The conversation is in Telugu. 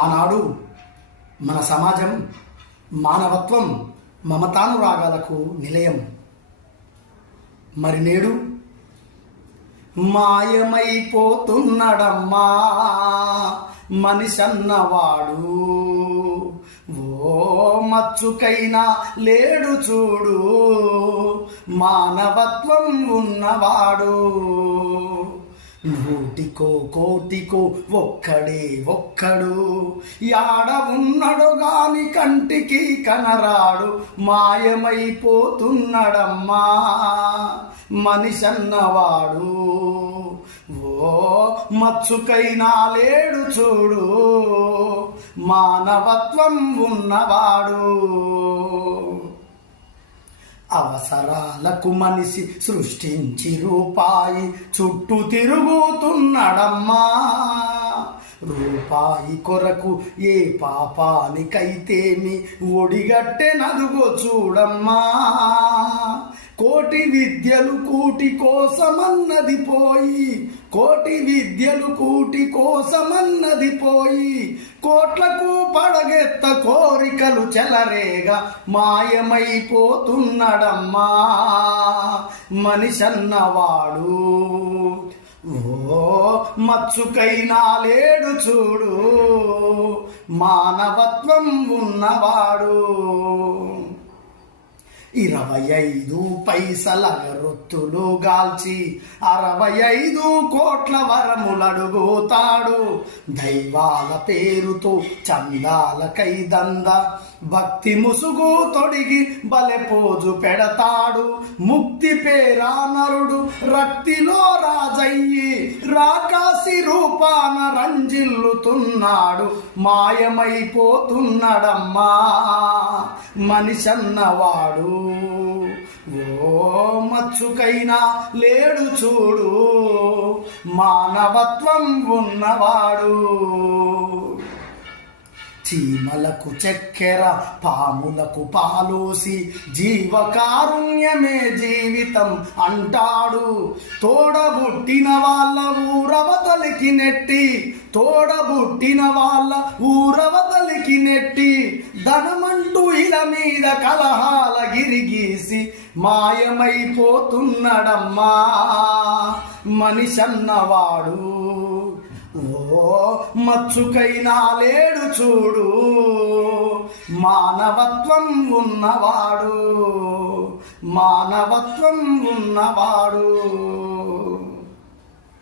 ఆనాడు మన సమాజం మానవత్వం మమతానురాగాలకు నిలయం. మరి నేడు మాయమైపోతున్నడమ్మా మనిషన్నవాడు. ఓ మచ్చుకైనా లేడు చూడు మానవత్వం ఉన్నవాడు. నూటికో కోటికో ఒక్కడు యాడ ఉన్నడు గాని కంటికి కనరాడు. మాయమైపోతున్నడమ్మా మనిషన్నవాడు. ఓ మచ్చుకైనా లేడు చూడు మానవత్వం ఉన్నవాడు. అవసరాలకు మనిషి సృష్టించి రూపాయి చుట్టూ తిరుగుతున్నడమ్మా. రూపాయి కొరకు ఏ పాపానికైతేమి ఒడిగట్టెనదుగో చూడమ్మా. కోటి విద్యలు కూటి కోసమన్నది పోయి, కోటి విద్యలు కూటి కోసమన్నది పోయి, కోట్లకు పడగెత్త కోరికలు చెలరేగా మాయమైపోతున్నడమ్మా మనిషన్నవాడు. ఓ మచ్చుకైనా లేడు చూడు మానవత్వం ఉన్నవాడు. 25 పైసల రొత్తులు గాల్చి 65 కోట్ల వరములడుగుతాడు. దైవాల పేరుతో చందాలకై దంద భక్తి ముసుగు తొడిగి బలెపోజు పెడతాడు. ముక్తి పేరానరుడు రక్తిలో రాజయ్యి రాకాసి రూపాన రంజిల్లుతున్నాడు. మాయమైపోతున్నడమ్మా మనిషన్నవాడు. ఓ మచ్చుకైనా లేడు చూడు మానవత్వం ఉన్నవాడు. చీమలకు చక్కెర పాములకు పాలోసి జీవకారుణ్యమే జీవితం అంటాడు. తోడబుట్టిన వాళ్ళ ఊరవతలికి నెట్టి, తోడబుట్టిన వాళ్ళ ఊరవతలికి నెట్టి ధనమంటూ ఇల మీద కలహాల గిరిగీసి మాయమైపోతున్నడమ్మా మనిషన్నవాడు. ఓ మచ్చుకైనా లేడు చూడు మానవత్వం ఉన్నవాడు, మానవత్వం ఉన్నవాడు.